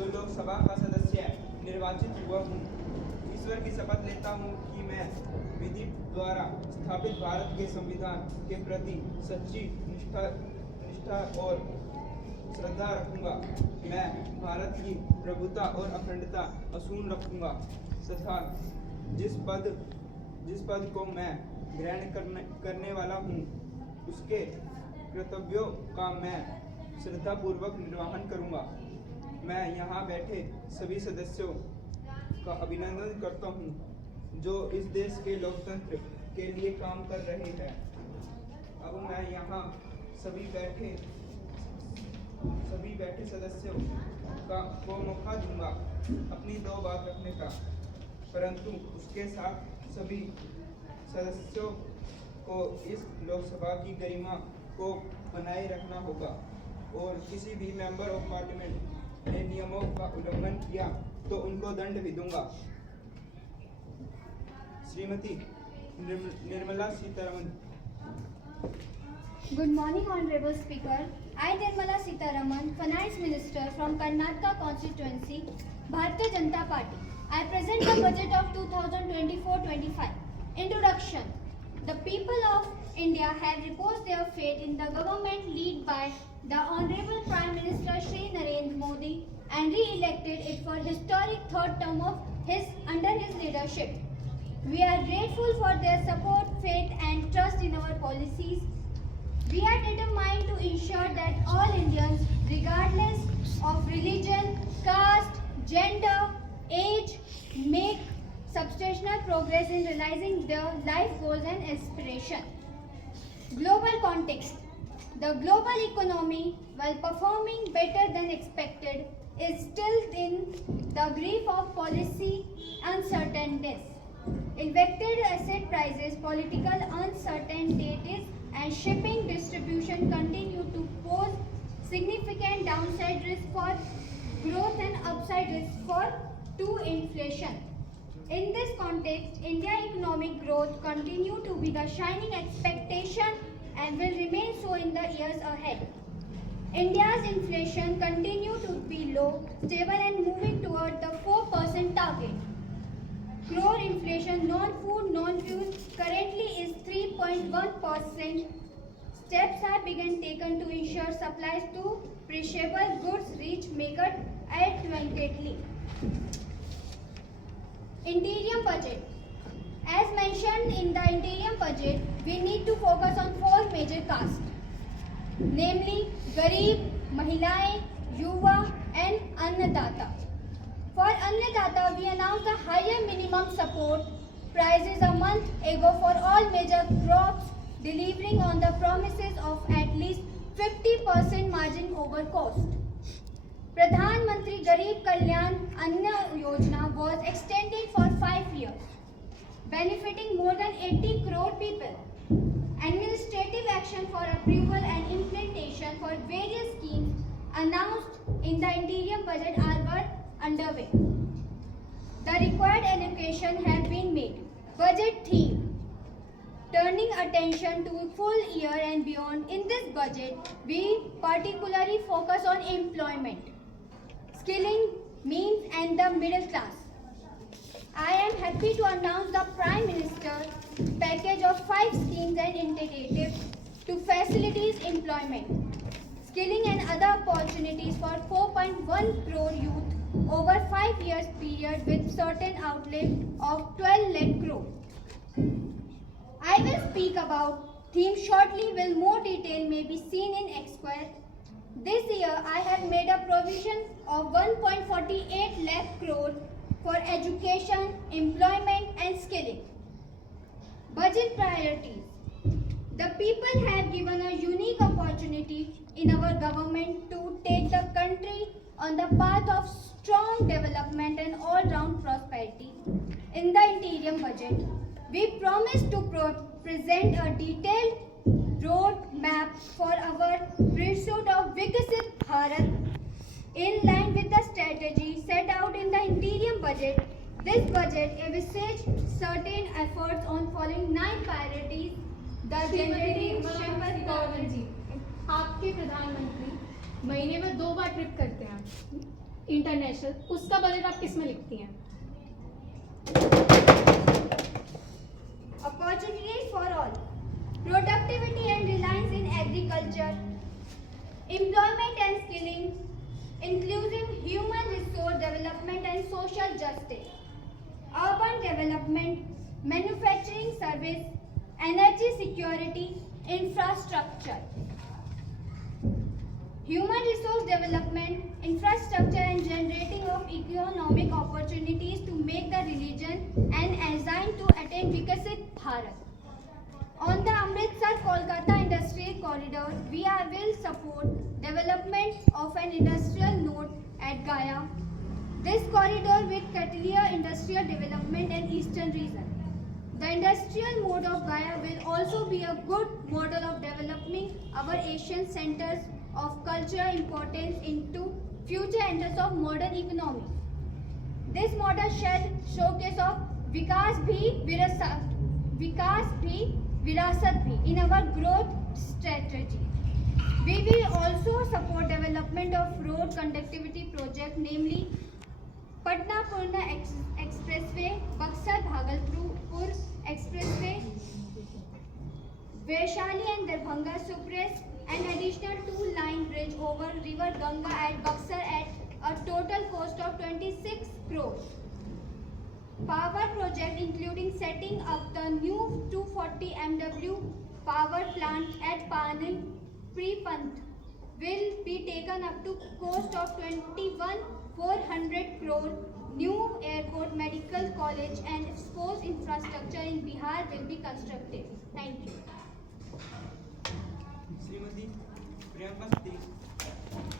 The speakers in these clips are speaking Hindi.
जो लोकसभा का सदस्य निर्वाचित हुआ हूँ, ईश्वर की शपथ लेता हूँ कि मैं विधि द्वारा स्थापित भारत के संविधान के प्रति सच्ची निष्ठा और श्रद्धा रखूंगा। मैं भारत की प्रभुता और अखंडता अक्षुण्ण रखूंगा तथा जिस पद को मैं ग्रहण करने वाला हूँ, उसके कर्तव्यों का मैं श्रद्धापूर्वक निर्वहन करूंगा। मैं यहाँ बैठे सभी सदस्यों का अभिनंदन करता हूँ जो इस देश के लोकतंत्र के लिए काम कर रहे हैं। अब मैं यहाँ सभी बैठे सदस्यों को मौका दूंगा अपनी दो बात रखने का, परंतु उसके साथ सभी सदस्यों को इस लोकसभा की गरिमा को बनाए रखना होगा और किसी भी मेंबर ऑफ पार्लियामेंट ने नियमों का उल्लंघन किया तो उनको दंड भी दूंगा। Shrimati Nirmala Sitharaman. Good morning, Honorable Speaker. I, Nirmala Sitharaman, Finance Minister from Karnataka constituency, Bharatiya Janata Party. I present the budget of 2024-25. Introduction. The people of India have reposed their faith in the government led by the Honorable Prime Minister Shri Narendra Modi and re-elected it for historic third term of under his leadership. We are grateful for their support, faith and trust in our policies. We are determined to ensure that all Indians, regardless of religion, caste, gender, age, make substantial progress in realizing their life goals and aspirations. Global context. The global economy, while performing better than expected, is still in the grip of policy uncertainties. Elevated asset prices, political uncertainties, and shipping distribution continue to pose significant downside risk for growth and upside risk to inflation. In this context, India's economic growth continue to be the shining expectation and will remain so in the years ahead. India's inflation continue to be low, stable and moving toward the 4% target. Core inflation, non-food, non-fuel, currently is 3.1%. Steps have been taken to ensure supplies to perishable goods reach market adequately. Interim budget. As mentioned in the interim budget, we need to focus on four major castes, namely Garib, Mahilaएं, Yuva and Annadata. For Annadata, we announced a higher minimum support prices a month ago for all major crops, delivering on the promises of at least 50% margin over cost. Pradhan Mantri Garib Kalyan Anna Yojana was extended for 5 years, benefiting more than 80 crore people. Administrative action for approval and implementation for various schemes announced in the interim budget are underway. The required allocation has been made. Budget theme. Turning attention to full year and beyond, in this budget, we particularly focus on employment, skilling, means and the middle class. I am happy to announce the Prime Minister's package of 5 schemes and initiatives to facilitate employment, skilling and other opportunities for 4.1 crore youth over 5 years period with certain outlay of 12 lakh crore. I will speak about theme shortly, will more detail may be seen in X-Square. This year I have made a provision of 1.48 lakh crore for education, employment and skilling. Budget priorities. The people have given a unique opportunity in our government to take the country on the path of strong development and all-round prosperity. In the interim budget, we promise to present a detailed road map for our pursuit of Viksit Bharat. In line with the strategy set out in the interim budget, this budget envisages certain efforts on following 9 priorities. The generating जी, आपके प्रधानमंत्री महीने में 2 बार ट्रिप करते हैं। इंटरनेशनल, उसका बजट आप किस में लिखती हैं? Opportunities for all. Productivity and reliance in agriculture. Employment and skilling. Inclusive human resource development and social justice. Urban development. Manufacturing service. Energy security. Infrastructure. Human resource development, infrastructure and generating of economic opportunities to make the religion and assign to attain Vikasit Bharat. On the Amritsar-Kolkata Industrial Corridor, will support development of an industrial node at Gaya. This corridor will catalyze industrial development in eastern region. The industrial mode of Gaya will also be a good model of developing our Asian centers of cultural importance into future centers of modern economy. This model shall showcase of Vikas bhi Virasat bhi in our growth strategy. We will also support development of road connectivity project, namely Patna-Purna Expressway, Buxar-Bhagalpur Expressway, Vaishali and Darbhanga Supress, an additional 2-line bridge over river Ganga at Buxar at a total cost of 26 crores. Power project including setting up the new 240 MW power plant at Panil Prepant will be taken up to cost of 21,400 crore. New airport, medical college and sports infrastructure in Bihar will be constructed. Thank you. Shrimati Priyanka Satish.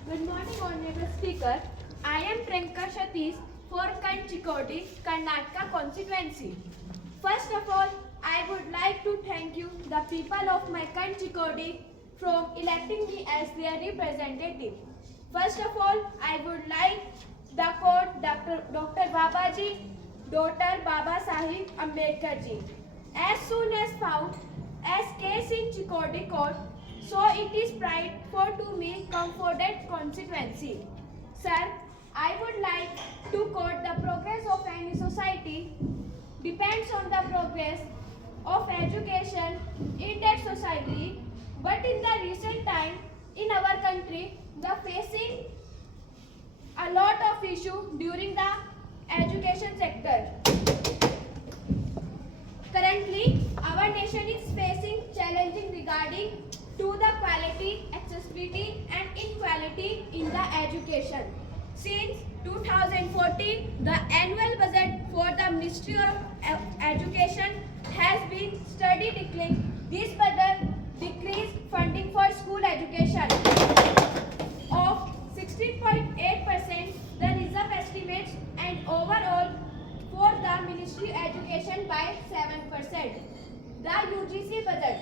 Good morning, Honorable Speaker. I am Priyanka Satish for Kanchikodi, Karnataka constituency. First of all, I would like to thank you, the people of my Kanchikodi, for electing me as their representative. First of all, I would like the quote Dr. Babaji, daughter Baba Sahib Ambedkar ji. As soon as found as case in Chikodi court, so it is pride for to me comforted constituency. Sir, I would like to quote the progress of any society depends on the progress of education in that society. But in the recent time in our country, the facing a lot of issue during the education sector. Currently, our nation is facing challenging regarding to the quality, accessibility and inequality in the education. Since 2014, the annual budget for the Ministry of Education has been steadily declining. This budget decreased funding for school education of 16.8%, the reserve estimates and overall for the Ministry of Education by 7%. The UGC budget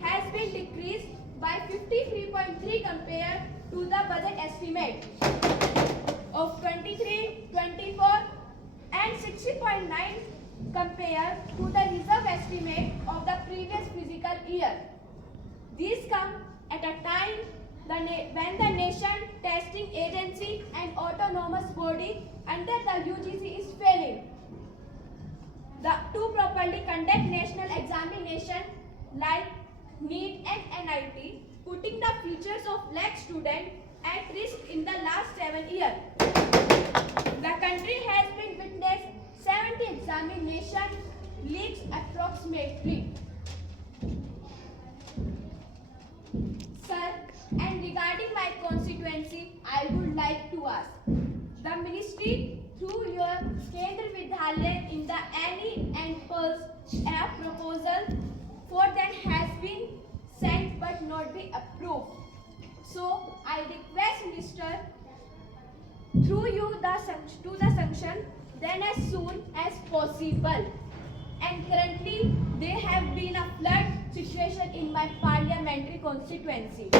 has been decreased by 53.3 compared to the budget estimate of 23-24 and 60.9 compared to the reserve estimate of the previous fiscal year. These come at a time when the nation testing agency and autonomous body under the UGC is failing to properly conduct national examination like NEET and NIT, putting the futures of lakh students at risk in the last 7 years. The country has been witnessed 70 examination leaks approximately. Sir, and regarding my constituency, I would like to ask the ministry through your Kendra Vidyalaya in the ANI and PULSE a proposal for that has been sent but not be approved. So I request Minister through you to the sanction then as soon as possible. And currently there have been a flood situation in my parliamentary constituency.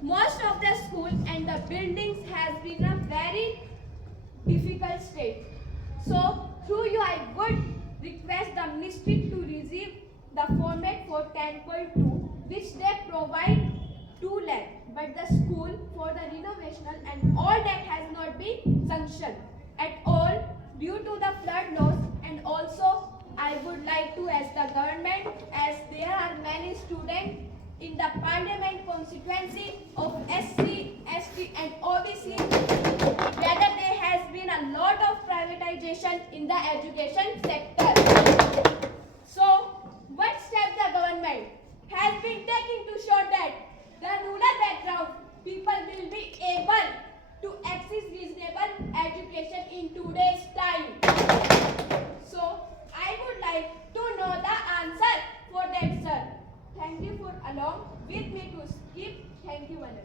Most of the school and the buildings has been a very difficult state. So through you I would request the ministry to receive the format for 10.2 which they provide 2 lakh, but the school for the renovation and all that has not been function at all due to the flood loss, and also I would like to ask the government, as there are many students in the parliament constituency of SC, ST and OBC, whether there has been a lot of privatization in the education sector. So, what steps the government has been taking to show that the rural background people will be able to access reasonable education in today's time? So, I would like to know the answer for that, sir. Thank you for allowing with me to speak. Thank you, madam.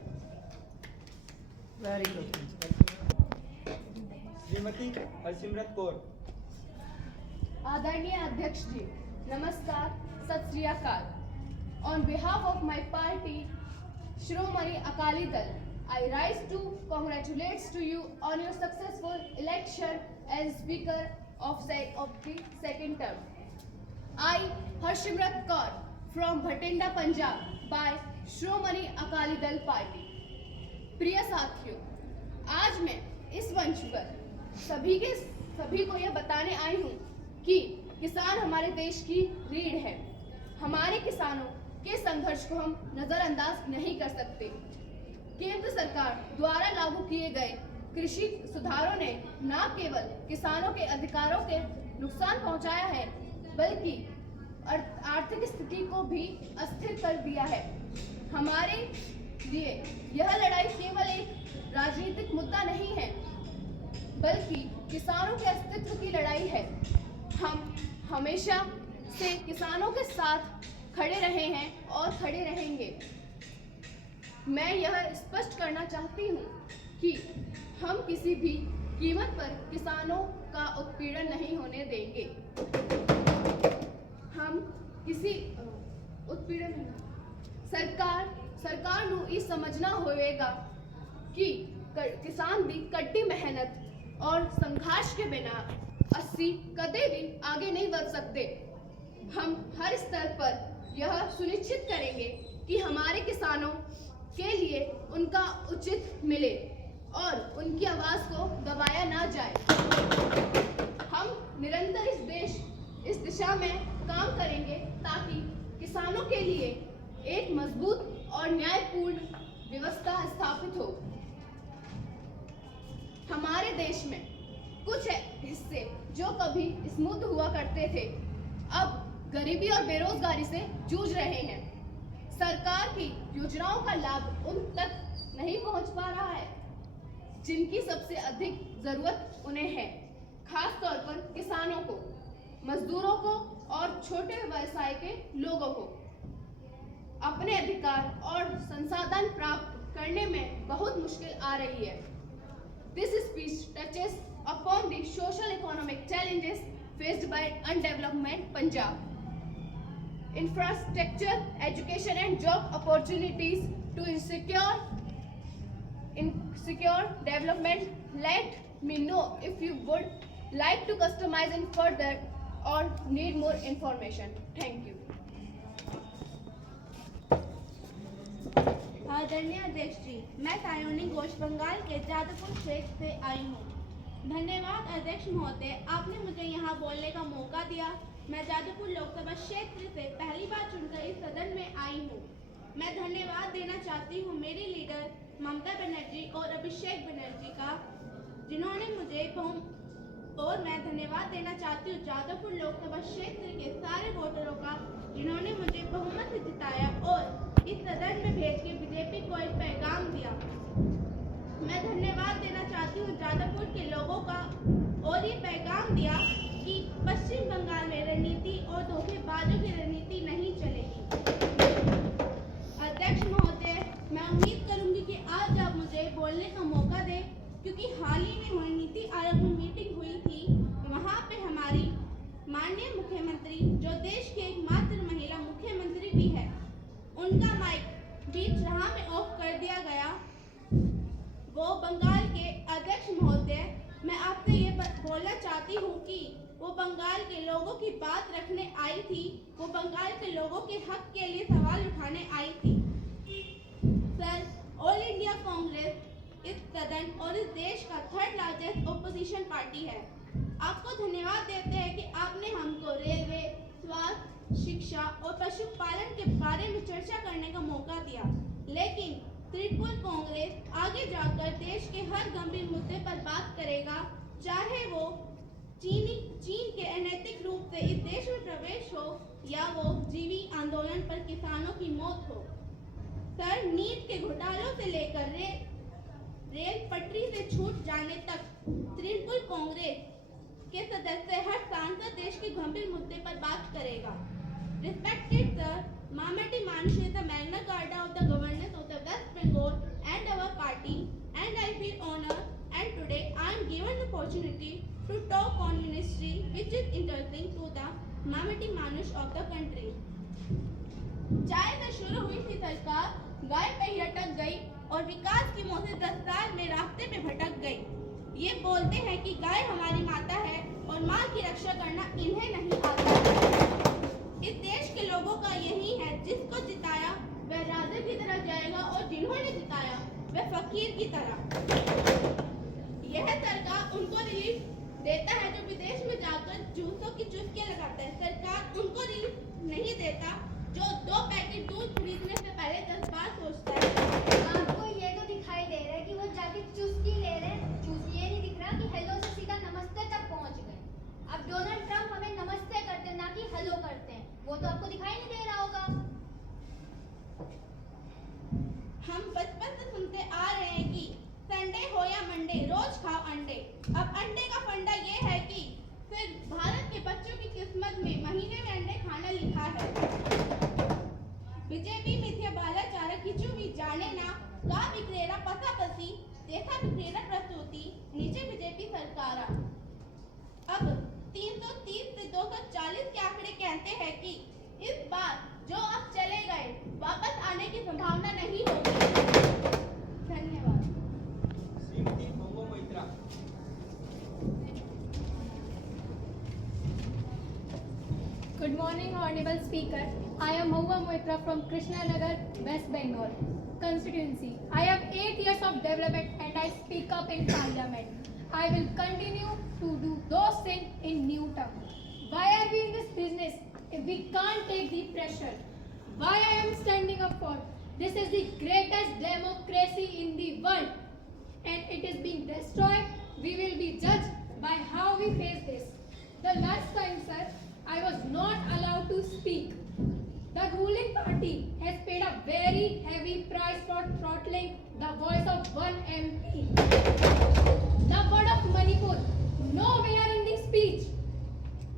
Very good. Shrimati Harsimrat Kaur. आदरणीय अध्यक्ष जी, नमस्कार, सत श्री अकाल। On behalf of my party, Shromani Akali Dal, I rise to congratulate to you on your successful election as Speaker of the second term. I, Harshimrat Kaur, from Bhatinda, Punjab, by Shromani Akali Dal Party. प्रिय साथियों, आज मैं इस मंच पर सभी को यह बताने आई हूँ कि किसान हमारे देश की रीढ़ है। हमारे किसानों के संघर्ष को हम नजरअंदाज नहीं कर सकते। केंद्र सरकार द्वारा लागू किए गए कृषि सुधारों ने न केवल किसानों के अधिकारों के नुकसान पहुंचाया है, बल्कि आर्थिक स्थिति को भी अस्थिर कर दिया है। हमारे लिए यह लड़ाई केवल एक राजनीतिक मुद्दा नहीं है, बल्कि किसानों के अस्तित्व की लड़ाई है। हम हमेशा से किसानों के साथ खड़े रहे हैं और खड़े रहेंगे। मैं यह स्पष्ट करना चाहती हूँ कि हम किसी भी कीमत पर किसानों का उत्पीड़न नहीं होने देंगे। हम किसी उत्पीड़न सरकार ਨੂੰ ਇਹ समझना होएगा कि किसान ਦੀ कड़ी मेहनत और संघर्ष के बिना ਅਸੀਂ कदे भी आगे नहीं बढ़ सकते। हम हर स्तर पर यह सुनिश्चित करेंगे कि हमारे किसानों के लिए उनका उचित मिले और उनकी आवाज को दबाया ना जाए। हम निरंतर इस दिशा में काम करेंगे ताकि किसानों के लिए एक मजबूत और न्यायपूर्ण व्यवस्था स्थापित हो। हमारे देश में कुछ हिस्से जो कभी स्मूथ हुआ करते थे, अब गरीबी और बेरोजगारी से जूझ रहे हैं। सरकार की योजनाओं का लाभ उन तक नहीं पहुंच पा रहा है जिनकी सबसे अधिक जरूरत उन्हें है, खास तौर पर किसानों को, मजदूरों को और छोटे व्यवसाय के लोगों को अपने अधिकार और संसाधन प्राप्त करने में बहुत मुश्किल आ रही है। This speech touches upon the social economic challenges faced by undeveloped Punjab. Infrastructure, education and job opportunities to secure development. Let me know if you would like to customize it further or need more information. Thank you. आदरणीय अध्यक्ष जी, मैं सायोनी घोष बंगाल के जादवपुर क्षेत्र से आई हूँ। धन्यवाद अध्यक्ष महोदय, आपने मुझे यहाँ बोलने का मौका दिया। मैं जादवपुर लोकसभा क्षेत्र से पहली बार चुनकर इस सदन में आई हूँ। मैं धन्यवाद देना चाहती हूँ मेरी लीडर ममता बनर्जी और अभिषेक बनर्जी का, जिन्होंने मुझे और मैं धन्यवाद देना चाहती हूँ जादवपुर लोकसभा क्षेत्र के सारे वोटरों का, जिन्होंने मुझे बहुमत से जिताया और इस सदन में भेज के बीजेपी को एक पैगाम दिया। मैं धन्यवाद देना चाहती हूँ जादवपुर के लोगों का और ये पैगाम दिया कि पश्चिम बंगाल में रणनीति और धोखेबाजों की रणनीति नहीं चलेगी। अध्यक्ष महोदय, मैं उम्मीद करूंगी कि आज आप मुझे बोलने का मौका दें, क्योंकि हाल ही में हुई नीति आयोग में मीटिंग हुई थी। वहाँ पे हमारी माननीय मुख्यमंत्री, जो देश की एकमात्र महिला मुख्यमंत्री भी है, उनका माइक बीच राह में ऑफ कर दिया गया। वो बंगाल के अध्यक्ष महोदय, मैं आपसे ये बोलना चाहती हूँ कि वो बंगाल के लोगों की बात रखने आई थी, वो बंगाल के लोगों के हक के लिए सवाल उठाने आई थी। सर, ऑल इंडिया कांग्रेस इस सदन और इस देश का 3rd लार्जेस्ट अपोजिशन पार्टी है। आपको धन्यवाद देते हैं कि आपने हमको रेलवे, स्वास्थ्य, शिक्षा और पशुपालन के बारे में चर्चा करने का मौका दिया। लेकिन तृणमूल कांग्रेस आगे जाकर देश के हर गंभीर मुद्दे पर बात करेगा, चाहे वो चीन के अनैतिक रूप से इस देश में प्रवेश हो या वो जीवी आंदोलन पर किसानों की मौत हो। सर, नीट के घोटालों से लेकर रेल पटरी से छूट जाने तक तृणमूल कांग्रेस के सदस्य हर सांसद देश के गंभीर मुद्दे पर बात करेगा। Respected sir, Mamati Manush is the Magna Carta of the governance of the West Bengal and our party, and I feel honored, and today I am given the opportunity to talk on ministry which is interesting to the Mamati Manush of the country. चाय से शुरू हुई थी सरकार, गाय पे ही अटक गई और विकास की मोह से 10 साल में रास्ते पे भटक गई। ये बोलते हैं कि गाय हमारी माता है और माँ की रक्षा करना इन्हें नहीं आता। इस देश के लोगों का यही है, जिसको जिताया वह राजा की तरह जाएगा और जिन्होंने जिताया वह फकीर की तरह। यह सरकार उनको रिलीफ देता है जो विदेश में जाकर जूसों की चुस्कियां लगाता है। सरकार उनको रिलीफ नहीं देता जो 2 पैकेट दूध खरीदने से पहले 10 बार सोचता है। आपको ये तो दिखाई दे रहा है कि वो जाके चुस्की ले रहे हैं, चुस्की ये नहीं दिख रहा कि हेलो से सीधा नमस्ते तक पहुंच गए। अब डोनाल्ड ट्रंप हमें नमस्ते करते हैं, ना कि हेलो करते हैं, वो तो आपको दिखाई नहीं दे रहा होगा। हम बचपन से सुनते आ रहे हैं कि संडे हो या मंडे रोज खाओ अंडे। अब अंडे का फंडा ये है कि सिर्फ भारत के बच्चों की किस्मत में महीने में अंडे खाना लिखा है। बीजेपी मिथ्या बालाचार खिचुवी जाने ना का विक्रेरा पसापसी देखा विक्रेरा प्रस्तुति नीचे बीजेपी सरकारा। अब 330 से 240 के आंकड़े कहते हैं कि इस बार जो अब चले गए वापस आने की संभावना नहीं होगी। धन्यवाद। Shrimati भोगो Maitra. Good morning, Honorable Speaker. I am Mahua Moitra from Krishnanagar, West Bengal constituency. I have 8 years of development and I speak up in Parliament. I will continue to do those things in new term. Why are we in this business if we can't take the pressure? Why I am standing up for? This is the greatest democracy in the world and it is being destroyed. We will be judged by how we face this. The last time, sir, I was not allowed to speak. The ruling party has paid a very heavy price for throttling the voice of one MP. The word of Manipur, nowhere in the speech.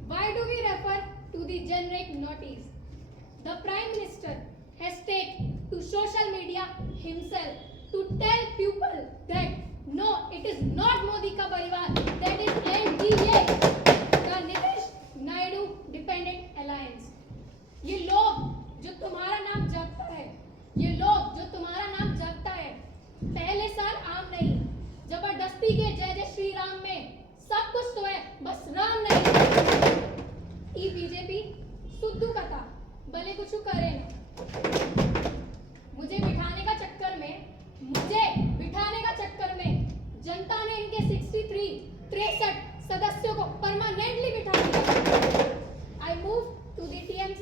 Why do we refer to the generic notice? The Prime Minister has taken to social media himself to tell people that no, it is not Modi ka parivar, that is NDA, the Nitish Naidu Dependent Alliance. ये लोग जो तुम्हारा नाम जपता है, ये लोग जो तुम्हारा नाम जपता है, पहले साल आम नहीं, जबरदस्ती के जय जय श्री राम में सब कुछ तो है, बस राम नहीं। ई बीजेपी सुद्धू कथा भले कुछ करे ना। मुझे बिठाने का चक्कर में जनता ने इनके 63 सदस्यों को परमानेंटली बिठा दिया। I moved to the TMC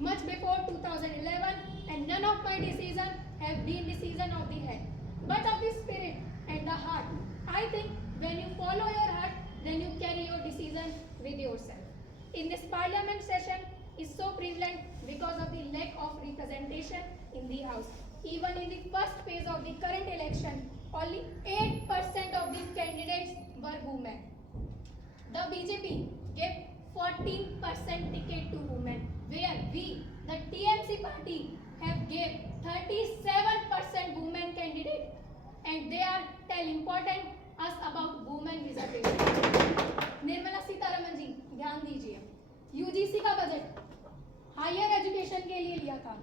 much before 2011 and none of my decisions have been decision of the head but of the spirit and the heart. I think when you follow your heart, then you carry your decision with yourself. In this parliament session is so prevalent because of the lack of representation in the house. Even in the first phase of the current election, only 8% of the candidates were women. The BJP gave 14% ticket to women, where we, the TMC party, have gave 37% women candidate, and they are tell important us about women reservation. Nirmala Sitharaman ji ध्यान दीजिए, UGC का बजट हायर एजुकेशन के लिए लिया था।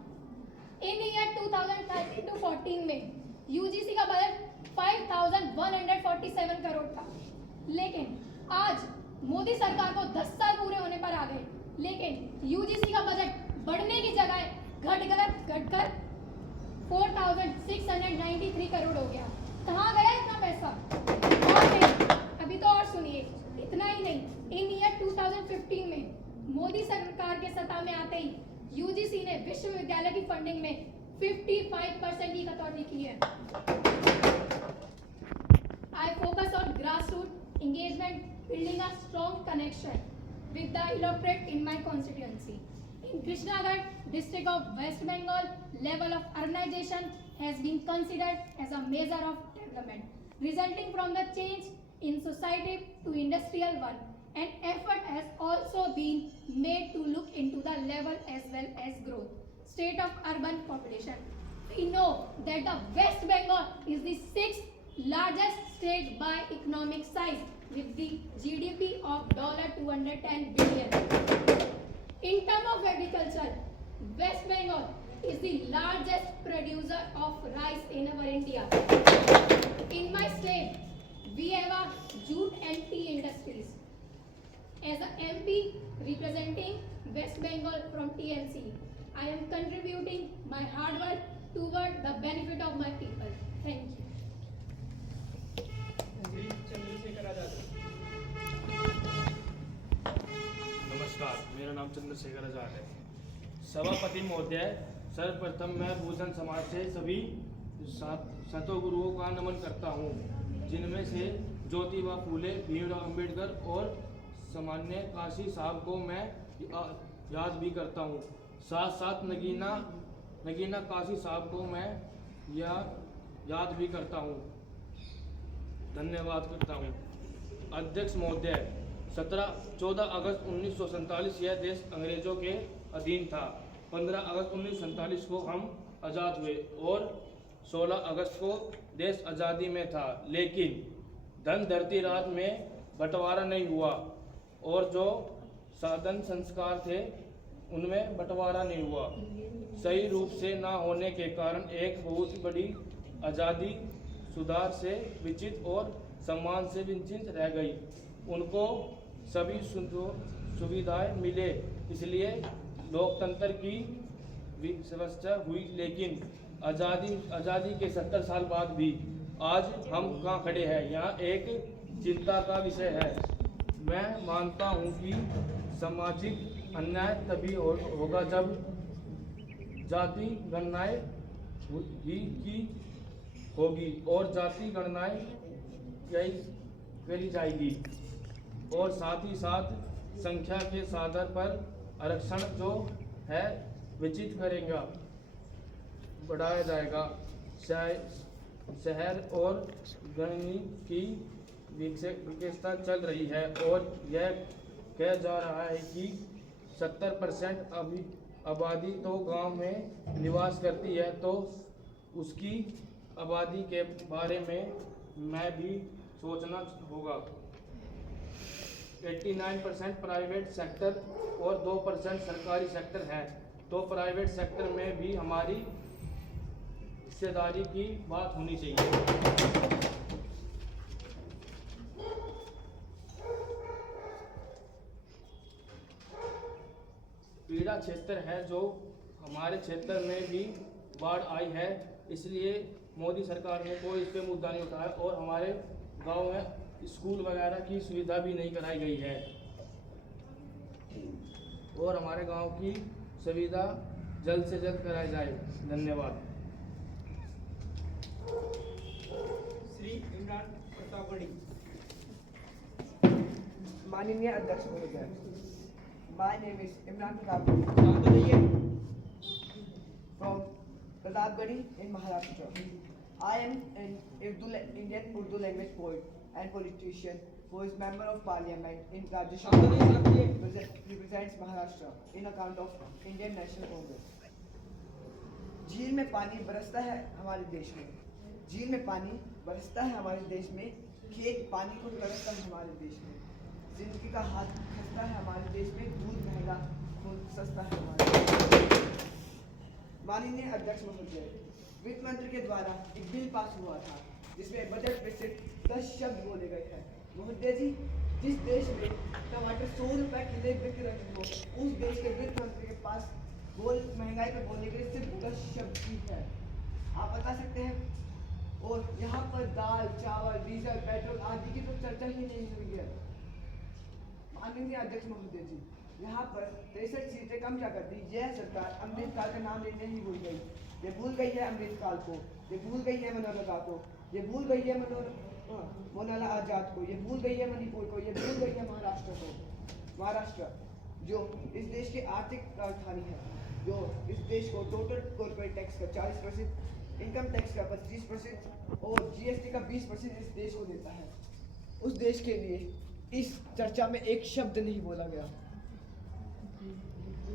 इन ईयर 2013 to 14 में UGC का बजट 5,147 करोड़ था, लेकिन आज मोदी सरकार को 10 साल पूरे होने पर आ गए, लेकिन UGC का बजट बढ़ने की जगह घटकर 4,693 करोड़ हो गया। कहाँ गया इतना पैसा? और नहीं, अभी तो और सुनिए। प्रौद्योगिकी है। I focus on grassroots engagement, building a strong connection with the electorate in my constituency. In Krishnanagar district of West Bengal, level of urbanization has been considered as a measure of development, resulting from the change in society to industrial one. An effort has also been made to look into the level as well as growth state of urban population. We know that the West Bengal is the sixth largest state by economic size with the GDP of $210 billion. In terms of agriculture, West Bengal is the largest producer of rice in our India. In my state, we have a jute and tea industries. As a MP representing West Bengal from TNC, I am contributing my hard work toward the benefit of my people. Thank you. Shri Chandrashekhar Azad. नमस्कार, मेरा नाम चंद्रशेखर आजाद है। सभापति महोदय, सर्वप्रथम मैं भूषण समाज से सभी संतों गुरुओं का नमन करता हूँ, जिनमें से ज्योतिबा फूले, भीमराव अंबेडकर और सामान्य काशी साहब को मैं याद भी करता हूँ। साथ साथ नगीना काशी साहब को मैं याद भी करता हूँ। धन्यवाद करता हूँ। अध्यक्ष महोदय, 14 अगस्त 1947 यह देश अंग्रेजों के अधीन था। 15 अगस्त 1947 को हम आज़ाद हुए और 16 अगस्त को देश आज़ादी में था, लेकिन धन धरती रात में बंटवारा नहीं हुआ और जो साधन संस्कार थे उनमें बंटवारा नहीं हुआ। सही रूप से ना होने के कारण एक बहुत बड़ी आज़ादी सुधार से वंचित और सम्मान से वंचित रह गई। उनको सभी सुविधाएं मिले, इसलिए लोकतंत्र की व्यवस्था हुई, लेकिन आज़ादी के 70 साल बाद भी आज हम कहाँ खड़े हैं, यहाँ एक चिंता का विषय है। मैं मानता हूँ कि सामाजिक अन्याय तभी होगा जब जाति गणनाएं ही की होगी और जाति गणनाएं करी जाएगी और साथ ही साथ संख्या के आधार पर आरक्षण जो है विचित करेगा, बढ़ाया जाएगा। शहर और गणनी की विकसितता चल रही है और यह कहा जा रहा है कि 70% आबादी तो गांव में निवास करती है, तो उसकी आबादी के बारे में मैं भी सोचना होगा। 89% प्राइवेट सेक्टर और 2% सरकारी सेक्टर है, तो प्राइवेट सेक्टर में भी हमारी हिस्सेदारी की बात होनी चाहिए। पीड़ा क्षेत्र है जो हमारे क्षेत्र में भी बाढ़ आई है, इसलिए मोदी सरकार ने कोई इस पे मुद्दा नहीं उठाया और हमारे गांव में स्कूल वगैरह की सुविधा भी नहीं कराई गई है और हमारे गांव की सुविधा जल्द से जल्द कराई जाए। धन्यवाद। श्री इमरान प्रतापगढ़ी। माननीय अध्यक्ष महोदय, my name is Imran Pratapgadi from Pratapgadi in Maharashtra. I am an Indian Urdu language poet and politician who is member of parliament in Rajya Sabha, represents Maharashtra in account of Indian National Congress. झील में पानी बरसता है हमारे देश में, झील में पानी बरसता है हमारे देश में, खेत पानी को तरसता है हमारे देश में, जिंदगी का हाथ खसता है हमारे देश में, दूध महंगा खून सस्ता है हमारे देश में। माननीय अध्यक्ष महोदय, वित्त मंत्री के द्वारा एक बिल पास हुआ था जिसमें बजट में सिर्फ 10 शब्द बोले गए हैं। महोदय जी, जिस देश में टमाटर 100 रुपए किलो बिक रहे हो, उस देश के वित्त मंत्री के पास महंगाई पर बोलने के लिए सिर्फ 10 शब्द ही है। आप बता सकते हैं? और यहाँ पर दाल, चावल, डीजल, पेट्रोल आदि की तो चर्चा ही नहीं हुई है। माननीय अध्यक्ष महोदय जी, यहाँ पर 63 सीटें कम क्या कर दी? यह सरकार अमृतकाल का नाम लेने ही भूल गई। ये भूल गई है अमृतकाल को। ये भूल गई है मनोरमा को, ये भूल गई है मोनाला आजाद को, ये भूल गई है मणिपुर को, ये भूल गई है महाराष्ट्र को। महाराष्ट्र जो इस देश की आर्थिक राजधानी है, जो इस देश को टोटल कॉर्पोरेट टैक्स का 40%, इनकम टैक्स का 25% और जीएसटी का 20% इस देश को देता है, उस देश के लिए इस चर्चा में एक शब्द नहीं बोला गया।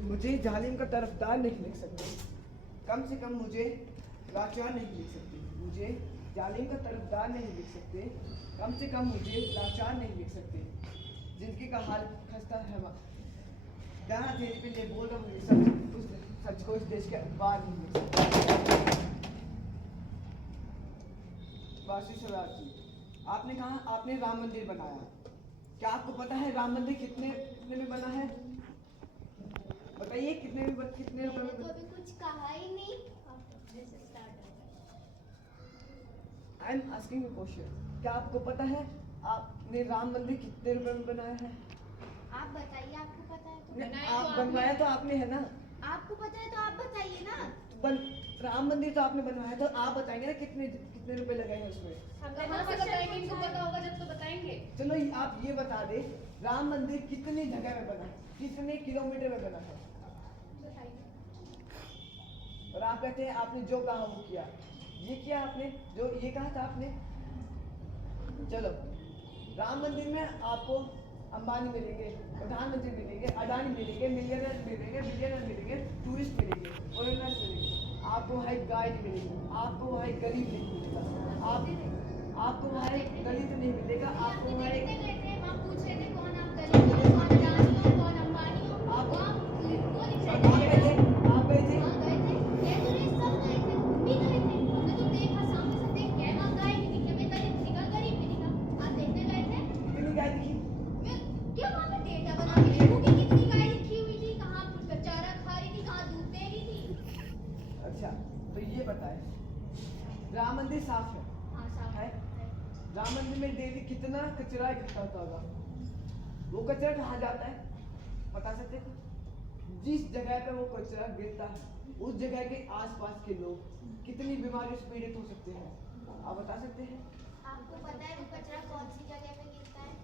मुझे जालिम का तरफदार नहीं लिख सकते, कम से कम मुझे लाचार नहीं लिख सकते, मुझे जालिम का तरफदार नहीं लिख सकते, कम से कम मुझे लाचार नहीं लिख सकते, जिनकी का हाल खस्ता है। दाना तेरे पे ले बोल रहा हूँ, उस सच को इस देश के अखबार नहीं लिख सकते। वासी स्वराज जी, आपने कहा आपने राम मंदिर बनाया, क्या आपको पता है राम मंदिर कितने में बना है? बताइए कितने रुपए में? तो अभी कुछ कहा ही नहीं। I am asking you question, क्या आपको पता है आपने राम मंदिर कितने रुपए में बनाया है? आप बताइए, आपको पता है तो। आप बनवाया तो आपने है ना? आपको पता है तो आप बताइए ना। राम मंदिर तो आपने बनवाया, तो आप बताएंगे ना कितने रुपए लगाए हैं उसमें? कहाँ से बताएंगे? इनको पता होगा जब तो बताएंगे। चलो आप ये बता दे, राम मंदिर कितनी जगह में बना, कितने किलोमीटर में बना है? और आप कहते हैं आपने जो कहा वो किया, ये किया आपने, जो ये कहा था आपने। चलो राम मंदिर में आपको अंबानी मिलेंगे, प्रधानमंत्री मिलेंगे, अडानी मिलेंगे, मिलियनर मिलेंगे, बिलियनर मिलेंगे, टूरिस्ट मिलेंगे, फॉरेनर्स मिलेंगे, आपको वहाँ एक गाइड मिलेगी, आपको वहाँ एक गरीब नहीं मिलेगा, आपको वहाँ एक दलित नहीं मिलेगा, आपको वहाँ एक राम मंदिर साफ है? हाँ, साफ है। राम मंदिर में डेली कितना कचरा इकट्ठा होता होगा? वो कचरा कहाँ जाता है बता सकते हैं? जिस जगह पे वो कचरा गिरता है उस जगह के आसपास के लोग कितनी बीमारियों से पीड़ित हो सकते हैं, आप बता सकते हैं? आपको पता है वो कचरा कौन सी जगह पे गिरता है?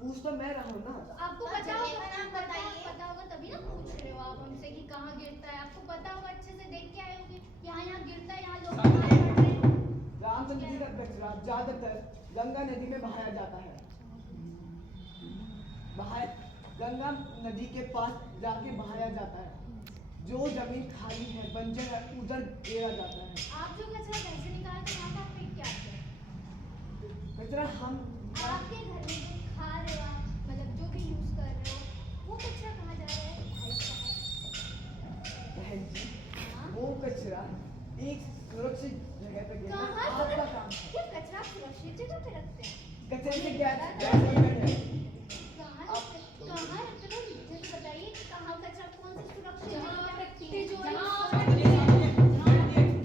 पूछ तो मैं रहा हूँ ना। आपको पता होगा, नाम बताइए। पता होगा तभी ना पूछ रहे हो आप हमसे कि कहाँ गिरता है। आपको पता होगा, अच्छे से देख के आए होंगे, यहाँ गिरता है, यहाँ लोग बीमार पड़ रहे हैं। राम मंदिर का कचरा ज्यादातर गंगा नदी में बहाया जाता है, गंगा नदी के पास जाके बहाया जाता है। जो जमीन खाली है, बंजर है, उधर गिरा जाता है। आप जो कचरा कैसे निकालते हैं, आप फेंक के आते हैं? कचरा हम आपके घर में जो खा रहे हो आप, मतलब जो भी यूज कर रहे हो, वो कचरा कहाँ जा रहा है भाई साहब? बहन जी, वो कचरा एक सुरक्षित जगह पे गिरना कहाँ आपका काम है। क्या कचरा सुरक्षित जगह पे रखते हैं? कचरे से गैस निकलता है। कहाँ रखते हो? मुझे तो बताइए कि कहाँ कचरा कौन सी सुरक्षित जहाँ जगह आप पे रखती रखती हैं, है? जहाँ आप हाँ, रखती हैं।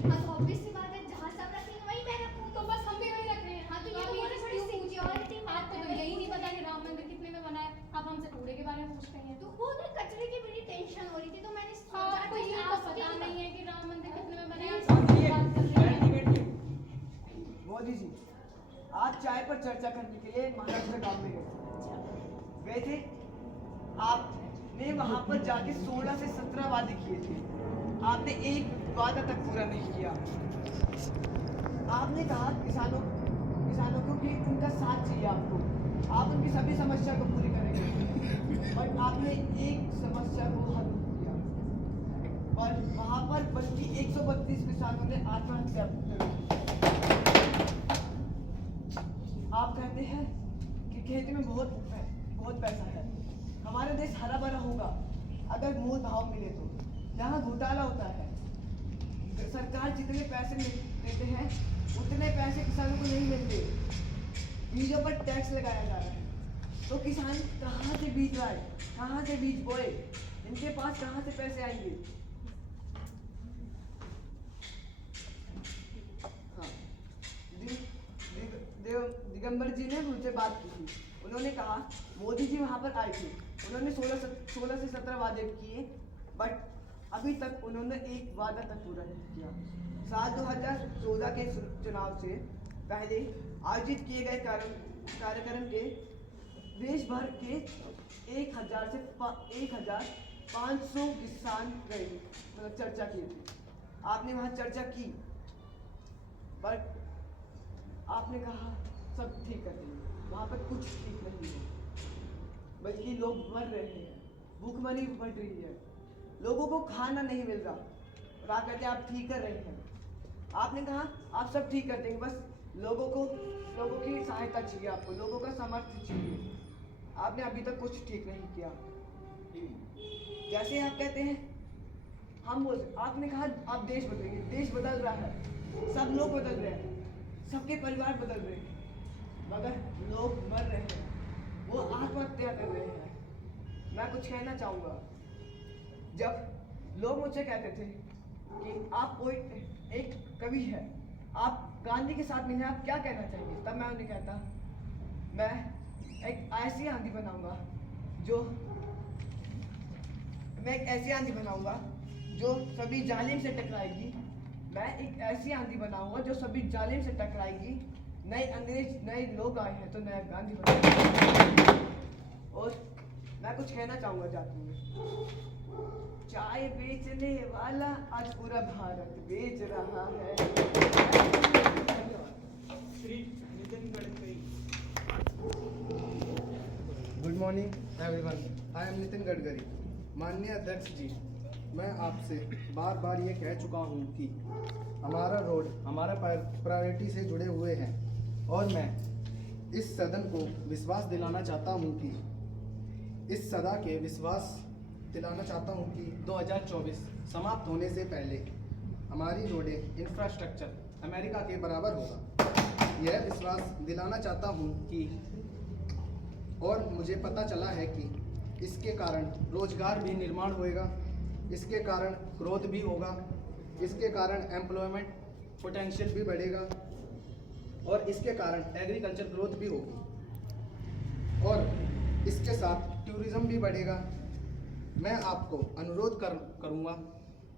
तो obvious सी बात है, जहाँ सब रखेंगे वहीं मैं रखूँ। तो बस हम भी वही रख रहे हैं। हाँ, तो ये आप तो ये बड़ी बड़ी क्यों पूछ रहे हो? सिक्योरिटी आपको तो यही नहीं पता कि राम मंदिर कितने में बना है, आप हमसे कूड़े के बारे में पूछ रहे हैं। तो वो तो कचरे की बड़ी टेंशन हो रही थी, तो मैंने सोचा आपको कि ये तो आपसे पता ही नहीं है कि राम मंदिर कितने में बना है। बैठिए, आप बात कर रहे हैं। मोदी जी आज चाय पर चर्चा करने के लिए महाराष्ट्र गांव में गए थे। आपने वहां पर जाके 16 से 17 वादे किए थे, आपने एक वादा तक पूरा नहीं किया। आपने कहा किसानों को कि उनका साथ चाहिए आपको, आप उनकी सभी समस्या को पूरी करेंगे, बट आपने एक समस्या को हल नहीं किया। पर वहां पर बल्कि 132 किसानों ने आत्महत्या कर ली। आप कहते हैं कि खेती में बहुत पैसा है, हमारा देश हरा भरा होगा अगर मूल भाव मिले तो। यहाँ घोटाला होता है, सरकार जितने पैसे देते हैं उतने पैसे किसानों को नहीं मिलते, बीजों पर टैक्स लगाया जा रहा है। तो किसान कहाँ से बीज लाए, कहाँ से बीज बोए, इनके पास कहाँ से पैसे आएंगे? हाँ, दिगंबर जी ने मुझसे बात की थी, उन्होंने कहा मोदी जी वहाँ पर आए थे, उन्होंने 16 से 17 वादे किए, बट अभी तक उन्होंने एक वादा तक पूरा नहीं किया। साल 2014 के चुनाव से पहले आयोजित किए गए कार्यक्रम के देश भर के 1000 से 1500 किसान गए, मतलब चर्चा की थी। आपने वहाँ चर्चा की, पर आपने कहा सब ठीक कर देंगे। वहाँ पर कुछ ठीक नहीं है, बल्कि लोग मर रहे हैं, भूखमरी बढ़ रही है, लोगों को खाना नहीं मिल रहा और आप कहते हैं आप ठीक कर रहे हैं। आपने कहा आप सब ठीक कर देंगे, बस लोगों की सहायता चाहिए, आपको लोगों का समर्थन चाहिए। आपने अभी तक कुछ ठीक नहीं किया। जैसे आप कहते हैं आपने कहा आप देश बदलेंगे, देश बदल रहा है, सब लोग बदल रहे हैं, सबके परिवार बदल रहे हैं, मगर लोग मर रहे हैं, वो आत्महत्या कर रहे हैं। मैं कुछ कहना चाहूँगा, जब लोग मुझसे कहते थे कि आप कोई एक कवि है, आप गांधी के साथ नहीं हैं, आप क्या कहना चाहेंगे, तब मैं उन्हें कहता मैं एक ऐसी आंधी बनाऊंगा जो सभी जालिम से टकराएगी। मैं एक ऐसी आंधी बनाऊंगा जो सभी जालिम से टकराएगी। नए लोग आए हैं तो नया गांधी बनाएंगे। और मैं कुछ कहना चाहूंगा जाते हुए, चाय बेचने वाला आज पूरा भारत बेच रहा है। Shri Nitin Gadkari. Good morning everyone, I am Nitin Gadkari. माननीय अध्यक्ष जी, मैं आपसे बार बार ये कह चुका हूँ कि हमारा रोड हमारा प्रायोरिटी से जुड़े हुए हैं और मैं इस सदन को विश्वास दिलाना चाहता हूँ कि 2024 समाप्त होने से पहले हमारी रोडें इंफ्रास्ट्रक्चर अमेरिका के बराबर होगा। यह विश्वास दिलाना चाहता हूँ कि और मुझे पता चला है कि इसके कारण रोजगार भी निर्माण होएगा, इसके कारण ग्रोथ भी होगा, इसके कारण एम्प्लॉयमेंट पोटेंशियल भी बढ़ेगा और इसके कारण एग्रीकल्चर ग्रोथ भी होगी और इसके साथ टूरिज्म भी बढ़ेगा। मैं आपको अनुरोध करूँगा,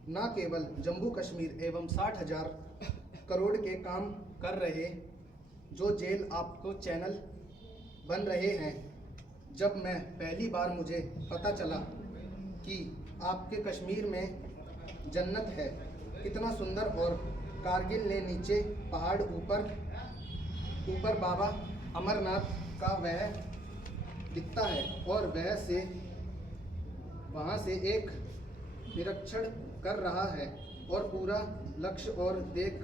न केवल जम्मू कश्मीर एवं 60,000 करोड़ के काम कर रहे जो जेल आपको चैनल बन रहे हैं। जब मैं पहली बार मुझे पता चला कि आपके कश्मीर में जन्नत है, कितना सुंदर, और कारगिल ने नीचे पहाड़ ऊपर बाबा अमरनाथ का वह दिखता है और वहाँ से एक निरीक्षण कर रहा है और पूरा लक्ष्य और देख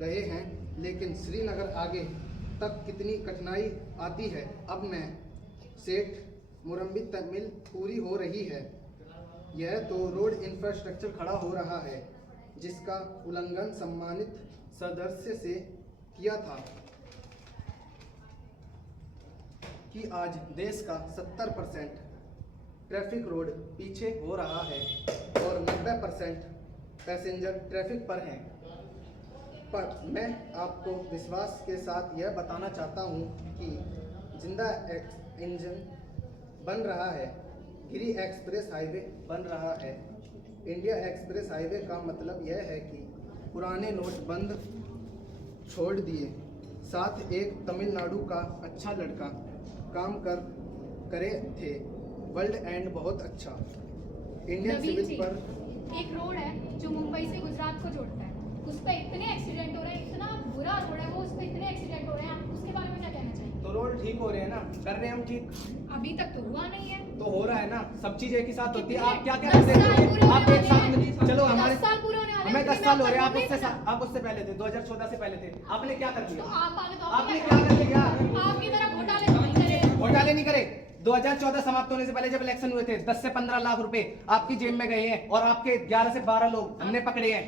रहे हैं, लेकिन श्रीनगर आगे तक कितनी कठिनाई आती है। अब मैं सेठ मुरम्बी तमिल पूरी हो रही है, यह तो रोड इंफ्रास्ट्रक्चर खड़ा हो रहा है जिसका उल्लंघन सम्मानित सदस्य से किया था कि आज देश का 70% ट्रैफिक रोड पीछे हो रहा है और 90% पैसेंजर ट्रैफिक पर हैं। पर मैं आपको विश्वास के साथ यह बताना चाहता हूँ कि जिंदा इंजन बन रहा है, गिरी एक्सप्रेस हाईवे बन रहा है। इंडिया एक्सप्रेस हाईवे का मतलब यह है कि पुराने नोट बंद छोड़ दिए, साथ एक तमिलनाडु का अच्छा लड़का काम करे थे, वर्ल्ड एंड बहुत अच्छा। इंडियन सिविल पर एक रोड है जो मुंबई से गुजरात को जोड़ता है, उस पर इतने एक्सीडेंट हो रहे हैं, इतना बुरा रोड है वो, उस पर इतने एक्सीडेंट हो रहे हैं, आप उसके बारे में क्या कहना चाहिए? तो रोड ठीक हो रहे हैं ना, कर रहे हैं हम ठीक। अभी तक तो हुआ नहीं है। तो हो रहा है ना, सब चीज एक ही साथ होती है। आप क्या क्या 10 करते साल हैं? पूरे आप होने एक साथ वाले में, हैं। चलो 10 हमारे साल पूरे होने वाले हैं, हमें 10 लेकिन साल मैं हो रहे हैं, आपको आप उससे पहले थे, 2014 से पहले थे। आपने क्या कर तो दिया? आप आगे तो आपने क्या कर दिया? आपकी तरह घोटाले तो नहीं करे। घोटाले नहीं करे। 2014 समाप्त होने से पहले जब इलेक्शन हुए थे, 10 से 15 लाख रुपए आपकी जेब में गए हैं और आपके 11 से 12 लोग हमने पकड़े हैं।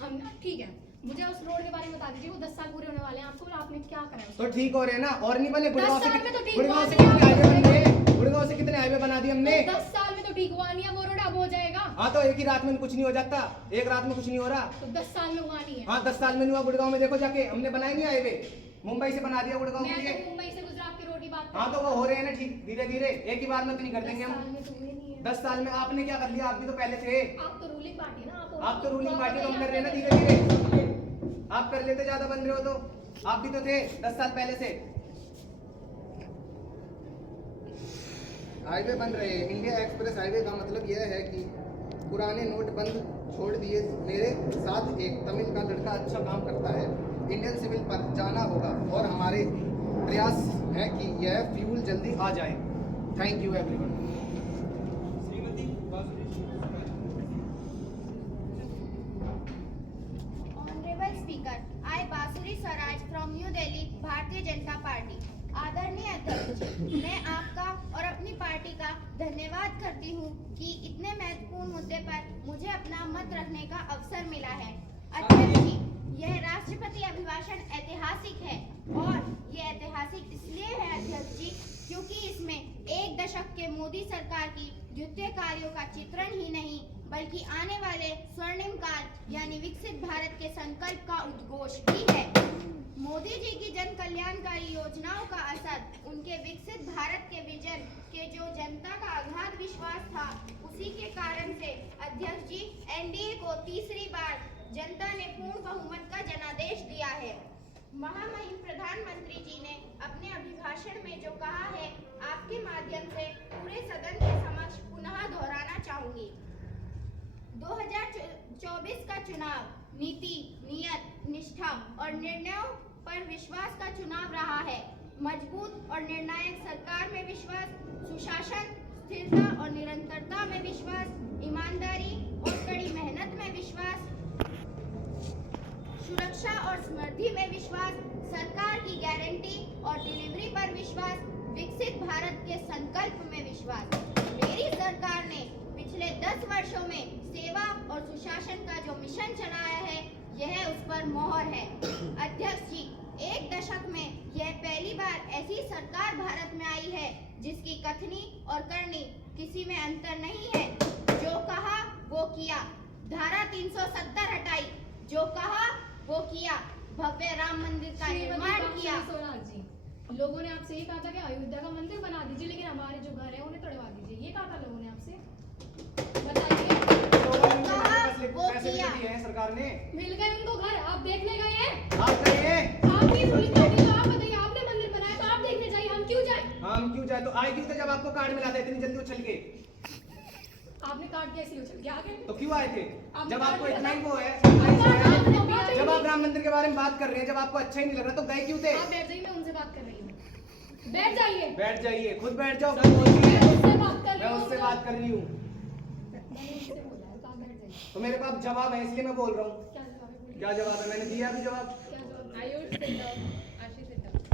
हम ठीक है, मुझे उस रोड के बारे में बता दीजिए, वो 10 साल पूरे होने वाले हैं, आपको आपने क्या करा है? तो ठीक हो रहे हैं ना, और नहीं बने? 10 साल में तो ठीक गुड़गांव हुआ से नहीं, कितने हाईवे आप बन गए? गुड़गांव से कितने हाईवे बना दिए हमने? 10 साल में तो ठीक हुआ नहीं है, वो रोड अब हो जाएगा। हाँ, तो एक ही रात में कुछ नहीं हो जाता, एक रात में कुछ नहीं हो रहा। तो 10 साल में हुआ नहीं है। हाँ, 10 साल में नहीं हुआ। गुड़गांव में देखो जाके, हमने बनाए नहीं हाईवे, मुंबई से बना दिया गुड़गांव के मैं लिए। तो मुंबई से गुजरात की रोड की बात कर हाँ, तो वो हो रहे हैं ना ठीक, धीरे धीरे, एक ही बार में तो नहीं कर देंगे 10 हम। साल में तो हुए नहीं है। 10 साल में आपने क्या कर लिया? आप भी तो पहले थे। आप तो रूलिंग पार्टी ना, आप तो रूलिंग पार्टी, तो हम कर रहे हैं ना धीरे धीरे। आप कर लेते, ज्यादा बन रहे हो तो। आप भी तो थे 10 साल पहले से। हाईवे बन रहे हैं। इंडिया एक्सप्रेस हाईवे का मतलब यह है कि पुराने नोट बंद छोड़ दिए। मेरे साथ एक तमिल का लड़का अच्छा काम करता है। इंडियन सिविल पर जाना होगा और हमारे प्रयास है कि यह फ्यूल जल्दी आ जाए। Thank you everyone. श्रीमती बासुरी स्वराज। Honorable Speaker, I बासुरी Swaraj from New Delhi, Bharatiya Janata party. आदरणीय अध्यक्ष जी, मैं आपका और अपनी पार्टी का धन्यवाद करती हूँ कि इतने महत्वपूर्ण मुद्दे पर मुझे अपना मत रखने का अवसर मिला है। अध्यक्ष जी, यह राष्ट्रपति अभिभाषण ऐतिहासिक है और ये ऐतिहासिक इसलिए है अध्यक्ष जी क्योंकि इसमें एक दशक के मोदी सरकार की द्वितीय कार्यों का चित्रण ही नहीं बल्कि आने वाले स्वर्णिम काल यानी विकसित भारत के संकल्प का उद्घोष भी है। मोदी जी की जन कल्याणकारी योजनाओं का असर उनके विकसित भारत के विजन के जो जनता का अगाध विश्वास था उसी के कारण से अध्यक्ष जी एनडीए को तीसरी बार जनता ने पूर्ण बहुमत का जनादेश दिया है। महामहिम प्रधानमंत्री जी ने अपने अभिभाषण में जो कहा है आपके माध्यम से पूरे सदन के समक्ष पुनः दोहराना चाहूंगी। 2024 का चुनाव नीति, नियत, निष्ठा और निर्णयों पर विश्वास का चुनाव रहा है। मजबूत और निर्णायक सरकार में विश्वास, सुशासन, स्थिरता और निरंतरता में विश्वास, ईमानदारी और कड़ी मेहनत में विश्वास, सुरक्षा और समृद्धि में विश्वास, सरकार की गारंटी और डिलीवरी पर विश्वास, विकसित भारत के संकल्प में विश्वास। मेरी सरकार ने पिछले 10 वर्षों में सेवा और सुशासन का जो मिशन चलाया है यह उस पर मोहर है। अध्यक्ष जी, एक दशक में यह पहली बार ऐसी सरकार भारत में आई है जिसकी कथनी और करनी किसी में अंतर नहीं है। जो कहा वो किया, धारा 370 हटाई, जो कहा वो किया, भव्य राम मंदिर का निर्माण किया। स्वराज जी, लोगों ने आपसे ये कहा था कि अयोध्या का मंदिर बना दीजिए लेकिन हमारे जो घर है उन्हें तोड़वा दीजिए, ये कहा था लोगों ने आपसे। बताइए, पैसे भी दिए हैं सरकार ने। मिल गए उनको घर, आप देखने गए हैं? आप गए? आपकी रूलिंग पार्टी का, आप बताइए, आपने मंदिर बनाया तो आप देखने जाइए, हम क्यों जाए? हम क्यों जाए? तो आए क्यों थे जब आपको कार्ड मिला था इतनी जल्दी उछल के? आपने कार्ड कैसे उछल के आ गए? तो क्यों आए थे? जब आपको कार्ड इतना ही वो है, आपने जब आप राम मंदिर के बारे में बात कर रहे हैं, जब आपको अच्छा ही नहीं लग रहा तो गए क्यों थे? आप बैठ जाइए, मैं उनसे बात कर रही हूँ। बैठ जाइए। बैठ जाइए, खुद बैठ जाओ। मैं उससे बात कर रही मैं हूँ। उससे बात कर रही हूँ। मैंने उनसे बोला है, तो आप बैठ जाइए। तो मेरे पास जवाब है इसलिए मैं बोल रहा हूँ। क्या जवाब है? बोलिए। क्या जवाब है? मैंने दिया अभी जवाब। क्या जवाब है?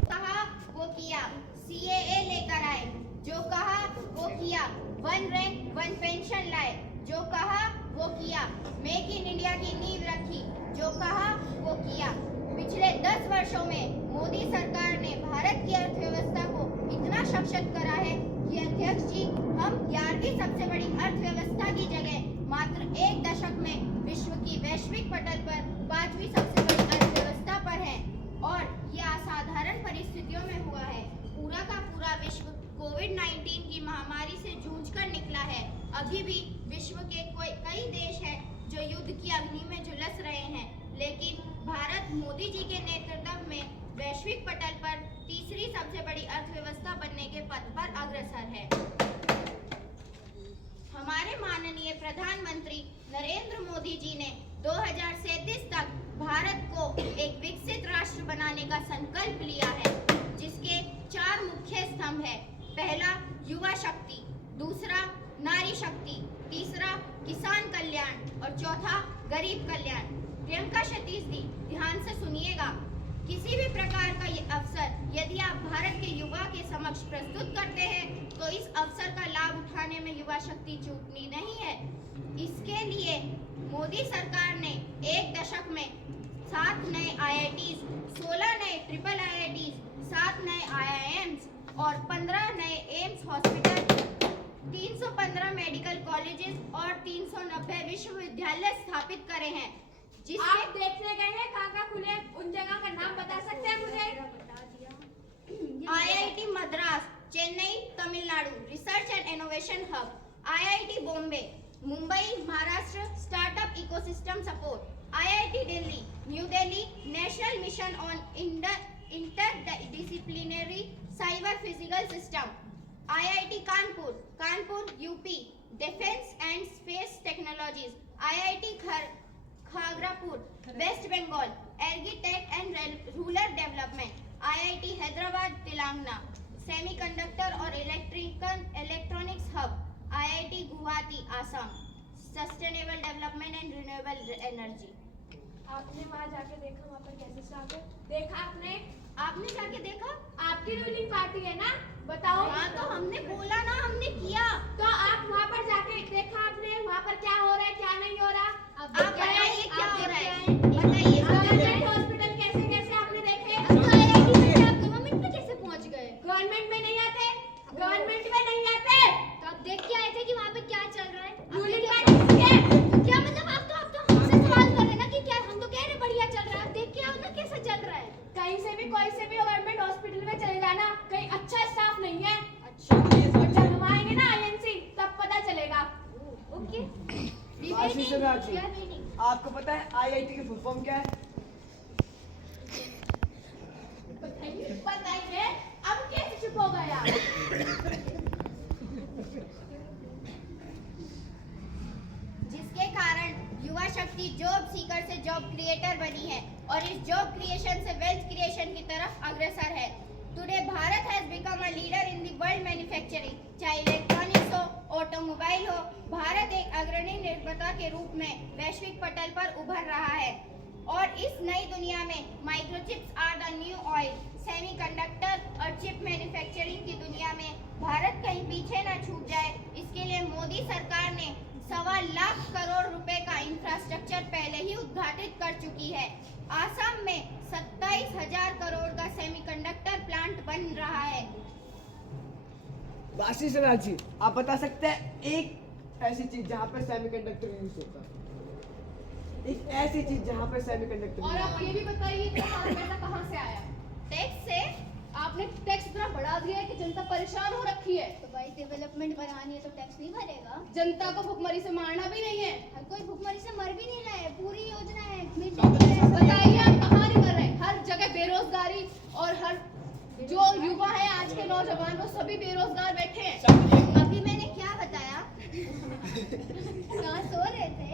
कहा वो किया, CAA लेकर आए, जो कहा वो किया, 1 रैंक 1 पेंशन लाए, जो कहा वो किया, मेक इन इंडिया की नींव रखी, जो कहा वो किया। पिछले 10 वर्षों में मोदी सरकार ने भारत की अर्थव्यवस्था को इतना सशक्त करा है कि अध्यक्ष जी हम 11वीं सबसे बड़ी अर्थव्यवस्था की जगह मात्र एक दशक में विश्व की वैश्विक पटल पर 5वीं सबसे बड़ी अर्थव्यवस्था पर हैं और यह असाधारण परिस्थितियों में हुआ है। पूरा का पूरा विश्व कोविड-19 की महामारी से जूझकर निकला है। अभी भी विश्व के कई देश हैं जो युद्ध की अग्नि में झुलस रहे हैं, लेकिन भारत मोदी जी के नेतृत्व में वैश्विक पटल पर तीसरी सबसे बड़ी अर्थव्यवस्था बनने के पथ पर अग्रसर है। हमारे माननीय प्रधानमंत्री नरेंद्र मोदी जी ने 2037 तक भारत को एक विकसित राष्ट्र बनाने का संकल्प लिया है, जिसके 4 मुख्य स्तंभ है। पहला युवा शक्ति, दूसरा नारी शक्ति, तीसरा किसान कल्याण और चौथा गरीब कल्याण। प्रियंका सतीश जी, ध्यान से सुनिएगा। किसी भी प्रकार का ये अवसर यदि आप भारत के युवा के समक्ष प्रस्तुत करते हैं तो इस अवसर का लाभ उठाने में युवा शक्ति चूकनी नहीं है। इसके लिए मोदी सरकार ने एक दशक में 7 नए IITs, 16 नए ट्रिपल IITs, 7 नए IIMs और 15 नए एम्स हॉस्पिटल, 315 मेडिकल कॉलेजेस और 390 विश्वविद्यालय स्थापित करे हैं। आप देखने गए हैं कहाँ खुले, उन जगह का नाम बता सकते हैं मुझे? IIT Madras, Chennai, Tamil Nadu, research and innovation hub, IIT Bombay, Mumbai, Maharashtra Startup Ecosystem Support, IIT Delhi, New Delhi National Mission on Interdisciplinary Cyber Physical System, IIT Kanpur, Kanpur UP Defense and Space Technologies, IIT Khagrapur, West Bengal Agri-Tech and Rural Development, IIT Hyderabad Telangana Semiconductor और Electronics Hub, IIT Guwahati Assam Sustainable Development and Renewable Energy। आपने वहाँ जाके देखा वहाँ पर कैसे स्टाफ है? देखा आपने जाके देखा? आपकी रूलिंग पार्टी है ना? बताओ। हाँ तो हमने बोला ना, हमने किया। तो आप वहाँ पर जाके देखा आपने वहाँ पर क्या हो रहा है क्या नहीं हो रहा? आप बताइए क्या हो रहा है, बताइए। गवर्नमेंट हॉस्पिटल कैसे आपने देखे? तो IIT से आप गवर्नमेंट में कैसे पहुंच गए? गवर्नमेंट में नहीं आते, गवर्नमेंट में नहीं आते। तो आप देख के आए थे कि वहाँ पे क्या चल रहा है? रूलिंग पार्टी है। क्या मतलब आप तो हमसे सवाल कर रहे हैं ना कि क्या, हम तो कह रहे बढ़िया चल रहा है, आप देख के आओ ना कैसा चल रहा है। कहीं से भी कोई से भी गवर्नमेंट हॉस्पिटल में चले जाना, कहीं अच्छा स्टाफ नहीं है। अच्छा, और जब हम आएंगे ना INC तब पता चलेगा। ओके। आशीष राज जी, आपको पता है IIT की फुल फॉर्म क्या है? बताइए, अब कैसे चुप हो गए आप? जिसके कारण युवा शक्ति जॉब सीकर से जॉब क्रिएटर बनी है और इस जॉब क्रिएशन से वेल्थ क्रिएशन की तरफ अग्रसर है। Today Bharat has become a leader in the world manufacturing, चाहे इलेक्ट्रॉनिक्स हो, ऑटोमोबाइल हो। भारत एक अग्रणी निर्माता के रूप में वैश्विक पटल पर उभर रहा है और इस नई दुनिया में microchips are the new oil. Semiconductor और चिप मैन्युफैक्चरिंग की दुनिया में भारत कहीं पीछे न छूट जाए, इसके लिए मोदी सरकार ने 1.25 लाख करोड़ रुपए का इंफ्रास्ट्रक्चर पहले ही उद्घाटित कर चुकी है। आसाम में 27,000 करोड़ का सेमीकंडक्टर प्लांट बन रहा है। आशीष राज जी, आप बता सकते हैं एक ऐसी चीज जहाँ पे सेमीकंडक्टर यूज होता है? एक ऐसी चीज जहाँ पे सेमीकंडक्टर और आप ये भी बताइए कि हमारा पैसा कहाँ से आया? टैक्स से। आपने टैक्स इतना बढ़ा दिया है कि जनता परेशान हो रखी है। तो भाई डेवलपमेंट बनानी है तो टैक्स नहीं भरेगा। जनता को भुखमरी से मारना भी नहीं है। हर कोई भुखमरी से मर भी नहीं रहा है, पूरी योजना है। बताइए हम कहाँ नहीं मर रहे? हर जगह बेरोजगारी और हर जो युवा है आज के नौजवान वो सभी बेरोजगार बैठे हैं। अभी मैंने क्या बताया? कहाँ सो रहे थे?